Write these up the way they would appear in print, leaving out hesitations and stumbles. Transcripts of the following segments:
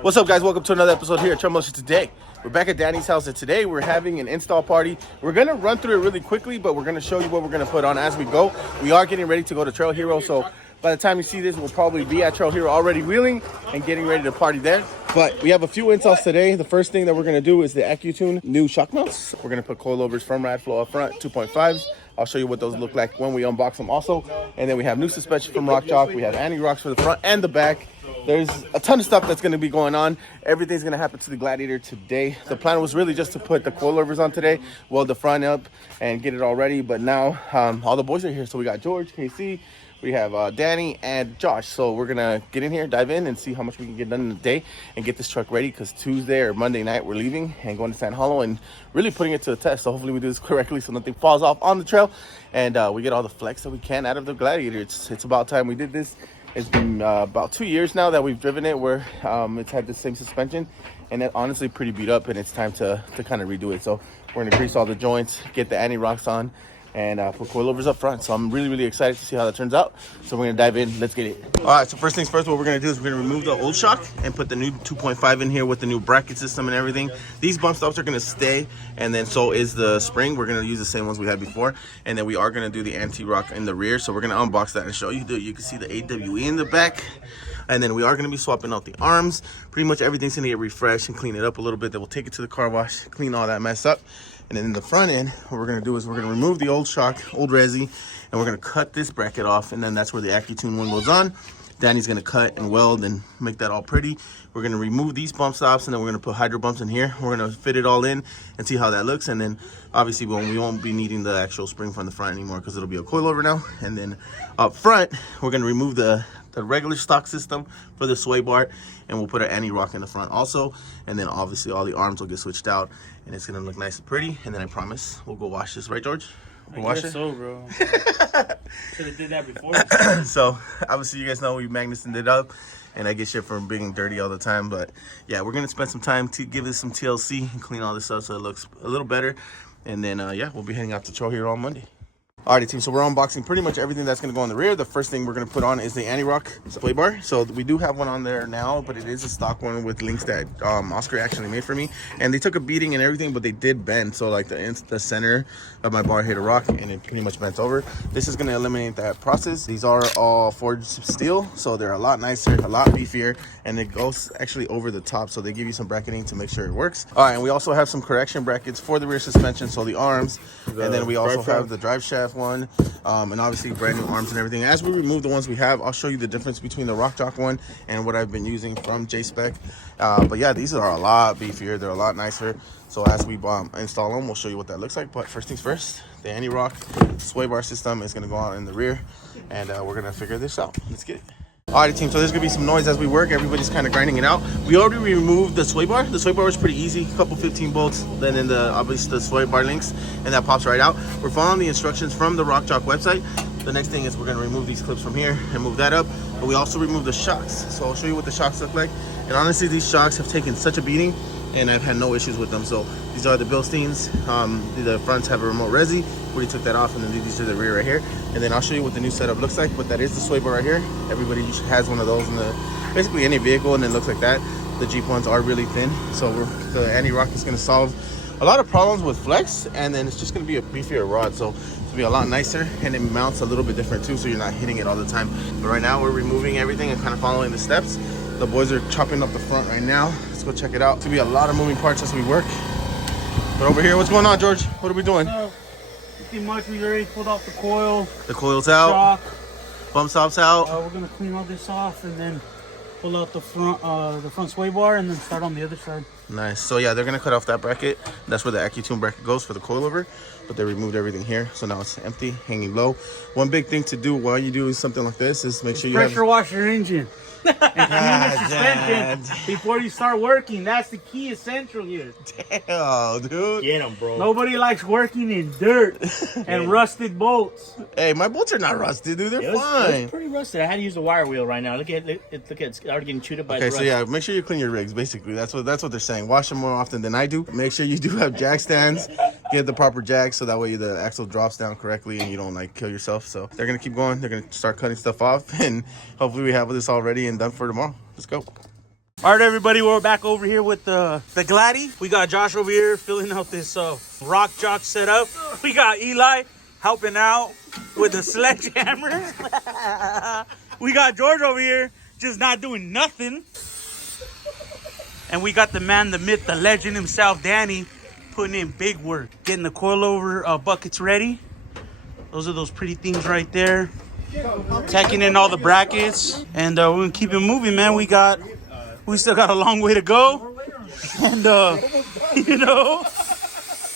What's up, guys? Welcome to another episode here at Trail Motion. Today we're back at Danny's house, and today we're having an install party. We're gonna run through it really quickly, but we're gonna show you what we're gonna put on as we go. We are getting ready to go to Trail Hero, so by the time you see this, we'll probably be at Trail Hero already wheeling and getting ready to party there. But we have a few installs today. The first thing that we're gonna do is the AccuTune new shock mounts. We're gonna put coilovers from Radflo up front, 2.5s. I'll show you what those look like when we unbox them also. And then we have new suspension from Rock Jock. We have anti-rocks for the front and the back. There's a ton of stuff that's going to be going on. Everything's going to happen to the Gladiator today. The plan was really just to put the coilovers on today, weld the front up, and get it all ready. But now all the boys are here. So we got George, KC, we have Danny, and Josh. So we're going to get in here, dive in, and see how much we can get done in the day and get this truck ready, because Tuesday or Monday night we're leaving and going to San Hollow and really putting it to the test. So hopefully we do this correctly so nothing falls off on the trail, and we get all the flex that we can out of the Gladiator. It's about time we did this. It's been about 2 years now that we've driven it, where it's had the same suspension, and it's honestly pretty beat up, and it's time to kind of redo it. So we're gonna grease all the joints, get the anti-rocks on, and put coilovers up front. So I'm really excited to see how that turns out. So we're gonna dive in. Let's get it. All right, so first things first, what we're gonna do is we're gonna remove the old shock and put the new 2.5 in here with the new bracket system and everything. These bump stops are gonna stay, and then so is the spring. We're gonna use the same ones we had before, and then we are gonna do the anti-rock in the rear. So we're gonna unbox that and show you. You can see the AWE in the back. And then we are going to be swapping out the arms. Pretty much everything's going to get refreshed and clean it up a little bit. Then we'll take it to the car wash, clean all that mess up. And then in the front end, what we're going to do is we're going to remove the old shock, old resi, and we're going to cut this bracket off. And then that's where the AccuTune one goes on. Danny's going to cut and weld and make that all pretty. We're going to remove these bump stops, and then we're going to put hydro bumps in here. We're going to fit it all in and see how that looks. And then obviously we won't be needing the actual spring from the front anymore, because it'll be a coilover now. And then up front, we're going to remove the regular stock system for the sway bar, and we'll put an anti-rock in the front also. And then obviously all the arms will get switched out, and it's gonna look nice and pretty. And then I promise we'll go wash this, right, George? We'll wash it. So, bro. Should have did that before. So obviously you guys know we Magnuson it up, and I get shit from being dirty all the time. But yeah, we're gonna spend some time to give this some TLC and clean all this up so it looks a little better. And then yeah, we'll be heading out to Trail Hero on Monday. Alrighty, team, so we're unboxing pretty much everything that's going to go on the rear. The first thing we're going to put on is the anti-rock sway bar. So we do have one on there now, but it is a stock one with links that Oscar actually made for me. And they took a beating and everything, but they did bend. So like the center of my bar hit a rock, and it pretty much bent over. This is going to eliminate that process. These are all forged steel, so they're a lot nicer, a lot beefier, and it goes actually over the top. So they give you some bracketing to make sure it works. All right, and we also have some correction brackets for the rear suspension, so the arms, and then we also have the drive shaft one, and obviously brand new arms and everything. As we remove the ones we have, I'll show you the difference between the Rock Jock one and what I've been using from J-Spec. But yeah, these are a lot beefier, they're a lot nicer. So as we install them, we'll show you what that looks like. But first things first, the anti-rock sway bar system is going to go on in the rear, and we're going to figure this out. Let's get it. Alright, team, so there's gonna be some noise as we work. Everybody's kind of grinding it out. We already removed the sway bar. The sway bar was pretty easy, a couple 15 bolts, then in the obviously the sway bar links, and that pops right out. We're following the instructions from the Rock Jock website. The next thing is we're gonna remove these clips from here and move that up. But we also removed the shocks, so I'll show you what the shocks look like. And honestly, these shocks have taken such a beating, and I've had no issues with them. So these are the Bilsteins. The fronts have a remote resi. We took that off, and then these are the rear right here. And then I'll show you what the new setup looks like. But that is the sway bar right here. Everybody has one of those in basically any vehicle, and it looks like that. The Jeep ones are really thin, so the anti-rock is going to solve a lot of problems with flex, and then it's just going to be a beefier rod, so it'll be a lot nicer, and it mounts a little bit different too, so you're not hitting it all the time. But right now we're removing everything and kind of following the steps. The boys are chopping up the front right now. Let's go check it out. It's gonna be a lot of moving parts as we work. But over here, what's going on, George? What are we doing? Pretty much we already pulled off the coil. The coil's out. Shock. Bump stops out. We're gonna clean all this off and then pull out the front sway bar and then start on the other side. Nice. So yeah, they're gonna cut off that bracket. That's where the AccuTune bracket goes for the coilover. But they removed everything here, so now it's empty, hanging low. One big thing to do while you do something like this is make sure you pressure wash your engine. And clean the suspension before you start working. That's the key essential here. Damn, dude. Get them, bro. Nobody likes working in dirt and rusted bolts. Hey, my bolts are not rusted, dude. They're fine. It's pretty rusted. I had to use the wire wheel right now. Look at it. It's already getting chewed up by the rust. So yeah, make sure you clean your rigs. Basically, that's what they're saying. Wash them more often than I do. Make sure you do have jack stands. Get the proper jack so that way the axle drops down correctly and you don't like kill yourself. So they're gonna keep going. They're gonna start cutting stuff off, and hopefully we have this all ready and done for tomorrow. Let's go. All right, everybody, we're back over here with the Gladi. We got Josh over here filling out this Rock Jock setup. We got Eli helping out with the sledgehammer. We got George over here just not doing nothing. And we got the man, the myth, the legend himself, Danny, putting in big work. Getting the coilover buckets ready. Those are those pretty things right there. Tacking in all the brackets. And we're going to keep it moving, man. We still got a long way to go. And, you know,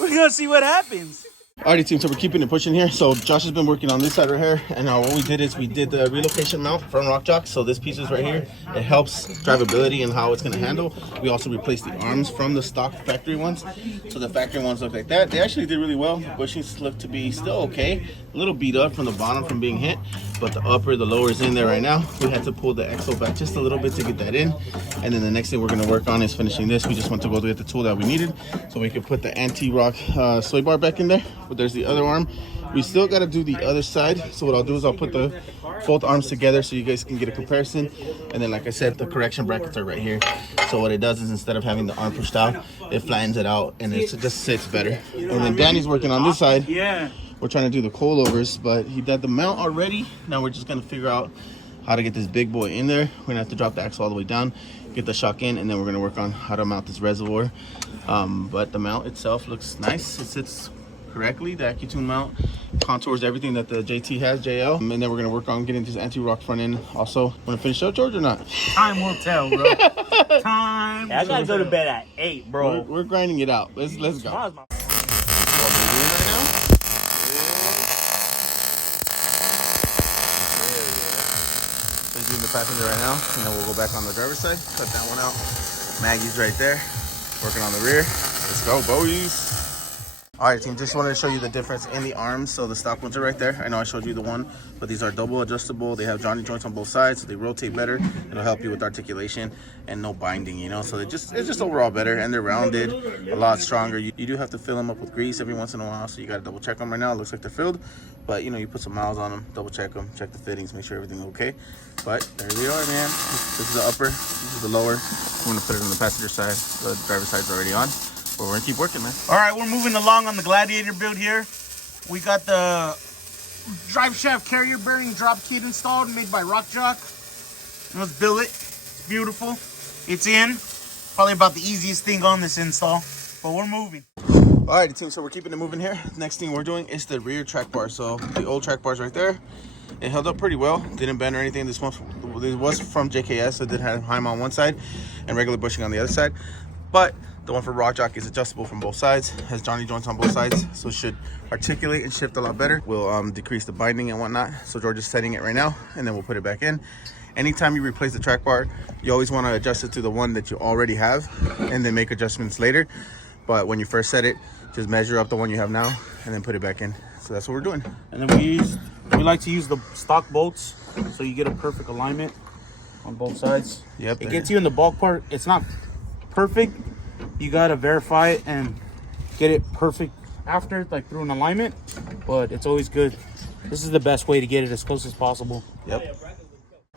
we're going to see what happens. Alrighty, team, so we're keeping it pushing here. So Josh has been working on this side right here, and what we did is we did the relocation mount from Rock Jock. So this piece is right here. It helps drivability and how it's going to handle. We also replaced the arms from the stock factory ones. So the factory ones look like that. They actually did really well. The bushings look to be still okay. A little beat up from the bottom from being hit, but the lower is in there right now. We had to pull the exo back just a little bit to get that in. And then the next thing we're going to work on is finishing this. We just want to go to get the tool that we needed so we could put the anti-rock sway bar back in there. But there's the other arm. We still got to do the other side. So what I'll do is I'll put both arms together so you guys can get a comparison. And then, like I said, the correction brackets are right here. So what it does is instead of having the arm pushed out, it flattens it out and it just sits better. And then Danny's working on this side. Yeah. We're trying to do the coilovers, but he did the mount already. Now we're just going to figure out how to get this big boy in there. We're going to have to drop the axle all the way down, get the shock in, and then we're going to work on how to mount this reservoir. But the mount itself looks nice. It sits correctly. The AccuTune mount contours everything that the JT has, JL. And then we're going to work on getting this anti-rock front end also. Want to finish up, George, or not? Time will tell, bro. Time. I gotta go to bed at 8, bro. We're grinding it out. Let's go. Doing the passenger right now, and then we'll go back on the driver's side, cut that one out. Maggie's right there, working on the rear. Let's go, boys. All right, team, just wanted to show you the difference in the arms. So the stock ones are right there. I know I showed you the one, but these are double adjustable. They have Johnny joints on both sides, so they rotate better. It'll help you with articulation and no binding, you know. So it's just overall better, and they're rounded, a lot stronger. You do have to fill them up with grease every once in a while, so you got to double check them right now. It looks like they're filled, but you know, you put some miles on them, double check them, check the fittings, make sure everything's okay. But there they are, man. This is the upper, this is the lower. I'm gonna put it on the passenger side. The driver's side's already on. But we're gonna keep working, man. All right, we're moving along on the Gladiator build here. We got the drive shaft carrier bearing drop kit installed, made by Rock Jock. Let's build it. It's beautiful. It's in. Probably about the easiest thing on this install, but we're moving. All right, team, so we're keeping it moving here. Next thing we're doing is the rear track bar. So the old track bar's right there. It held up pretty well, didn't bend or anything. This one was from JKS, so it did have Heim on one side and regular bushing on the other side. But the one for Rock Jock is adjustable from both sides, has Johnny joints on both sides, so it should articulate and shift a lot better. We'll decrease the binding and whatnot. So George is setting it right now, and then we'll put it back in. Anytime you replace the track bar, you always want to adjust it to the one that you already have, and then make adjustments later. But when you first set it, just measure up the one you have now, and then put it back in. So that's what we're doing. And then we like to use the stock bolts, so you get a perfect alignment on both sides. Yep. It gets you in the bulk part. It's not perfect. You gotta verify it and get it perfect after, like through an alignment, but it's always good. This is the best way to get it as close as possible. Yep.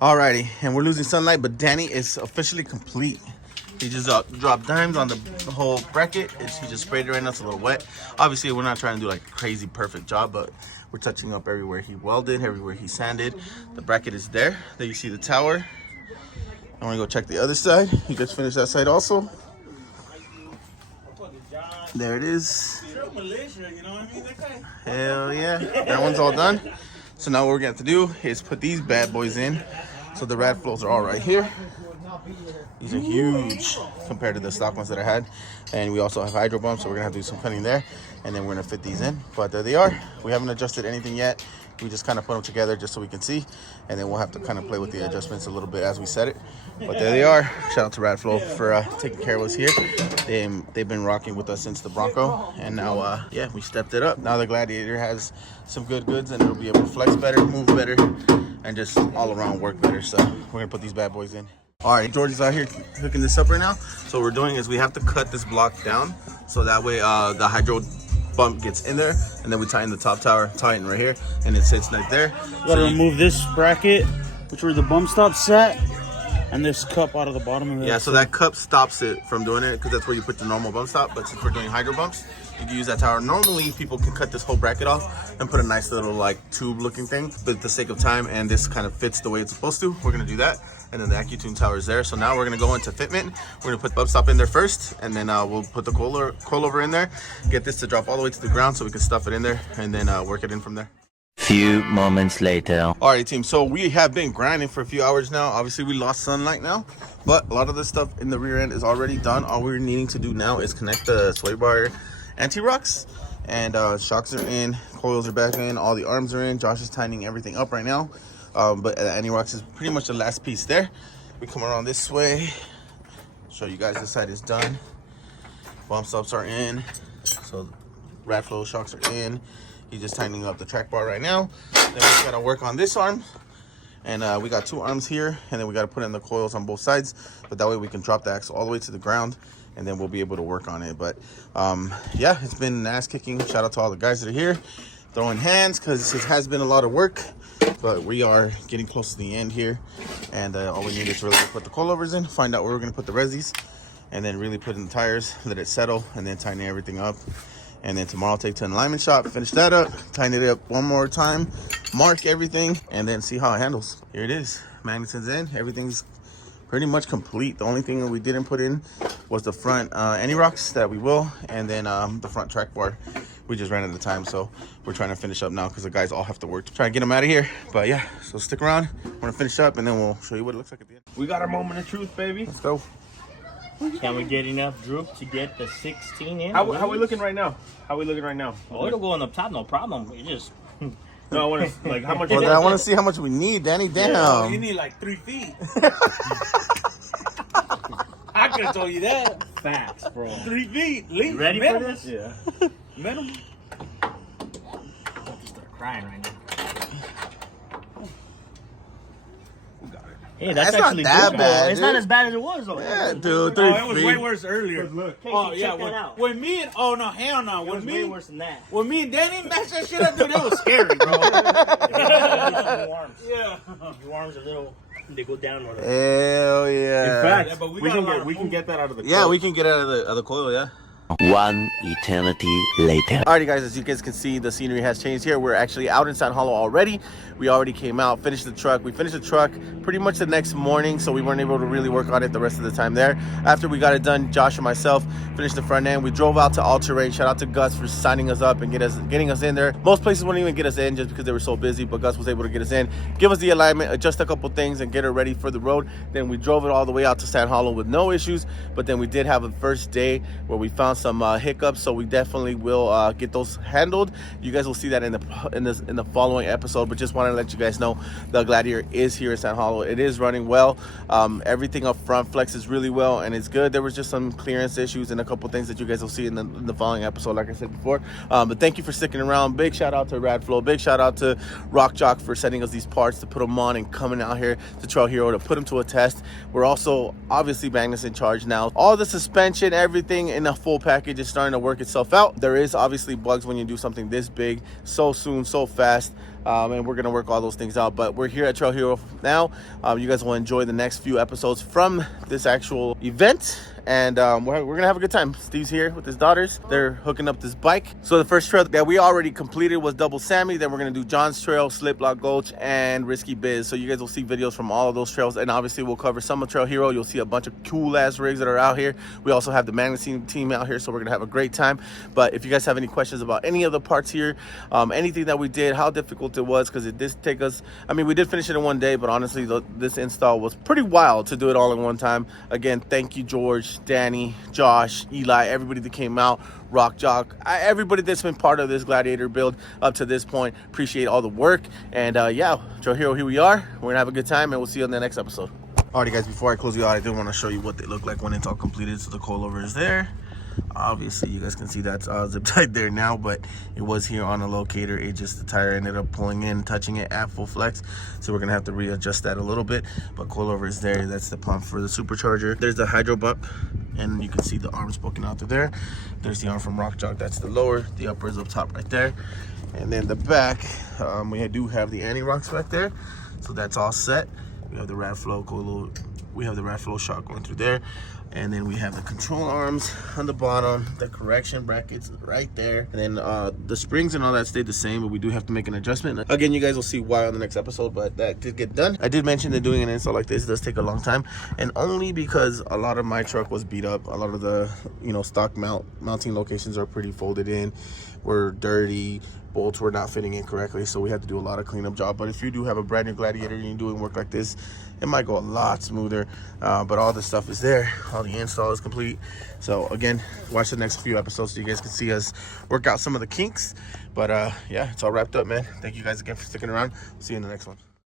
Alrighty, and we're losing sunlight, but Danny is officially complete. He just dropped dimes on the whole bracket. He just sprayed it right now. It's a little wet. Obviously, we're not trying to do like a crazy perfect job, but we're touching up everywhere he welded, everywhere he sanded. The bracket is there. There you see the tower. I want to go check the other side. He just finished that side also. There it is. Hell yeah. That one's all done. So now what we're going to have to do is put these bad boys in. So the Radflos are all right here. These are huge compared to the stock ones that I had. And we also have hydro bumps, so we're going to have to do some cutting there. And then we're going to fit these in. But there they are. We haven't adjusted anything yet. We just kind of put them together just so we can see. And then we'll have to kind of play with the adjustments a little bit as we set it. But there they are. Shout out to Radflo for taking care of us here. They've been rocking with us since the Bronco. And now, yeah, we stepped it up. Now the Gladiator has some good goods, and it'll be able to flex better, move better, and just all around work better. So we're going to put these bad boys in. All right, George is out here hooking this up right now. So what we're doing is we have to cut this block down. So that way the hydro bump gets in there, and then we tighten the top tower, tighten right here, and it sits right there. You gotta remove this bracket, which where the bump stop set, And this cup out of the bottom of it. Yeah, so that cup stops it from doing it because that's where you put your normal bump stop. But since we're doing hydro bumps, you can use that tower. Normally, people can cut this whole bracket off and put a nice little like tube-looking thing. But for the sake of time, and this kind of fits the way it's supposed to, we're gonna do that. And then the AccuTune tower is there. So now we're gonna go into fitment. We're gonna put bump stop in there first, and then we'll put the coilover in there. Get this to drop all the way to the ground so we can stuff it in there, and then work it in from there. Few moments later. All right, team, so we have been grinding for a few hours now. Obviously we lost sunlight now, but a lot of this stuff in the rear end is already done. All we're needing to do now is connect the sway bar anti-rocks, and shocks are in, coils are back in, all the arms are in. Josh is tightening everything up right now, but the anti-rocks is pretty much the last piece there. We come around this way, show you guys this side is done. Bump stops are in, so Radflo shocks are in. He's just tightening up the track bar right now. Then we gotta work on this arm. And we got 2 arms here, and then we gotta put in the coils on both sides. But that way we can drop the axle all the way to the ground, and then we'll be able to work on it. But yeah, it's been an ass kicking. Shout out to all the guys that are here, throwing hands, because it has been a lot of work. But we are getting close to the end here. And all we need is really to put the coilovers in, find out where we're gonna put the resis, and then really put in the tires, let it settle, and then tighten everything up. And then tomorrow I'll take to an alignment shop, finish that up, tighten it up one more time, mark everything, and then see how it handles. Here it is, Magnuson's in, everything's pretty much complete. The only thing that we didn't put in was the front anti-rocks that we will, and then the front track bar. We just ran out of time, so we're trying to finish up now because the guys all have to work to try and get them out of here. But yeah, so stick around, we're gonna finish up, and then we'll show you what it looks like at the end. We got our moment of truth, baby. Let's go. Can we get enough droop to get the 16 in? How we looking right now? How we looking right now? Oh, it'll go on the top, no problem. We just... No, I want to like how much. Well, I want to see how much we need, Danny. Damn. Oh, you need like 3 feet. I could have told you that. Facts, bro. 3 feet. Least. Ready minimum. for this? Yeah. Minimum. I'm about to start crying right now. Hey, that's That's not actually that good, bad, It's dude. not as bad as it was, though. Yeah, dude, 3 Oh, it was feet. way worse earlier. Look, Casey, Oh yeah, check that out. when me and oh no, hell no, It when was way me worse than that. when me and Danny matched that shit up, dude, it was scary, bro. Your arms. Yeah. Your arms are little. They go down more. Hell yeah. In fact, Yeah, but we we got a can lot get of we can food. get that out of the. Yeah, coil. we can get out of the coil, yeah. One eternity later. Alrighty guys, as you guys can see, the scenery has changed here. We're actually out in San Hollow already. We already came out, finished the truck. We finished the truck pretty much the next morning, so we weren't able to really work on it the rest of the time there. After we got it done, Josh and myself finished the front end. We drove out to All Terrain. Shout out to Gus for signing us up and getting us in there. Most places wouldn't even get us in just because they were so busy, but Gus was able to get us in, give us the alignment, adjust a couple things, and get it ready for the road. Then we drove it all the way out to San Hollow with no issues, but then we did have a first day where we found some hiccups, so we definitely will get those handled. You guys will see that in the following episode, but just wanted to let you guys know the Gladiator is here in San Hollow. It is running well. Everything up front flexes really well, and it's good. There was just some clearance issues and a couple things that you guys will see in the following episode, like I said before. But thank you for sticking around. Big shout out to Radflo. Big shout out to Rock Jock for sending us these parts to put them on and coming out here to Trail Hero to put them to a test. We're also obviously Magnus in charge now. All the suspension, everything in the full package is starting to work itself out. There is obviously bugs when you do something this big, so soon, so fast. And we're gonna work all those things out, but we're here at Trail Hero now. You guys will enjoy the next few episodes from this actual event, and we're gonna have a good time. Steve's here with his daughters. They're hooking up this bike. So the first trail that we already completed was Double Sammy. Then we're gonna do John's Trail, Slip Block Gulch, and Risky Biz. So you guys will see videos from all of those trails, and obviously we'll cover some of Trail Hero. You'll see a bunch of cool ass rigs that are out here. We also have the Magnuson team out here, so we're gonna have a great time. But if you guys have any questions about any of the parts here, anything that we did, how difficult it was, because it did take us, I mean, we did finish it in one day, but honestly this install was pretty wild to do it all in one time. Again, thank you George, Danny, Josh, Eli, everybody that came out, Rock Jock, everybody that's been part of this Gladiator build up to this point. Appreciate all the work, and yeah, Trail Hero, here we are. We're gonna have a good time, and we'll see you on the next episode. Alrighty guys, before I close you out, I did want to show you what they look like when it's all completed. So the coilover is there. Obviously you guys can see that's zip tied there now, but it was here on a locator. It just, the tire ended up pulling in, touching it at full flex, so we're gonna have to readjust that a little bit. But coilover is there. That's the pump for the supercharger. There's the hydro bump, and you can see the arms poking out through there. There's the arm from Rock Jock. That's the lower. The upper is up top right there. And then the back, we do have the anti-rocks back there, so that's all set. We have the Radflo we have the Radflo shock going through there, and then we have the control arms on the bottom, the correction brackets right there, and then the springs and all that stayed the same, but we do have to make an adjustment. Again, you guys will see why on the next episode, but that did get done. I did mention that doing an install like this does take a long time, and only because a lot of my truck was beat up. A lot of the stock mounting locations are pretty folded in, were dirty, bolts were not fitting in correctly, so we had to do a lot of cleanup job. But if you do have a brand new Gladiator and you're doing work like this, it might go a lot smoother, but all the stuff is there, all the install is complete. So again, watch the next few episodes so you guys can see us work out some of the kinks. But yeah, it's all wrapped up, man. Thank you guys again for sticking around. See you in the next one.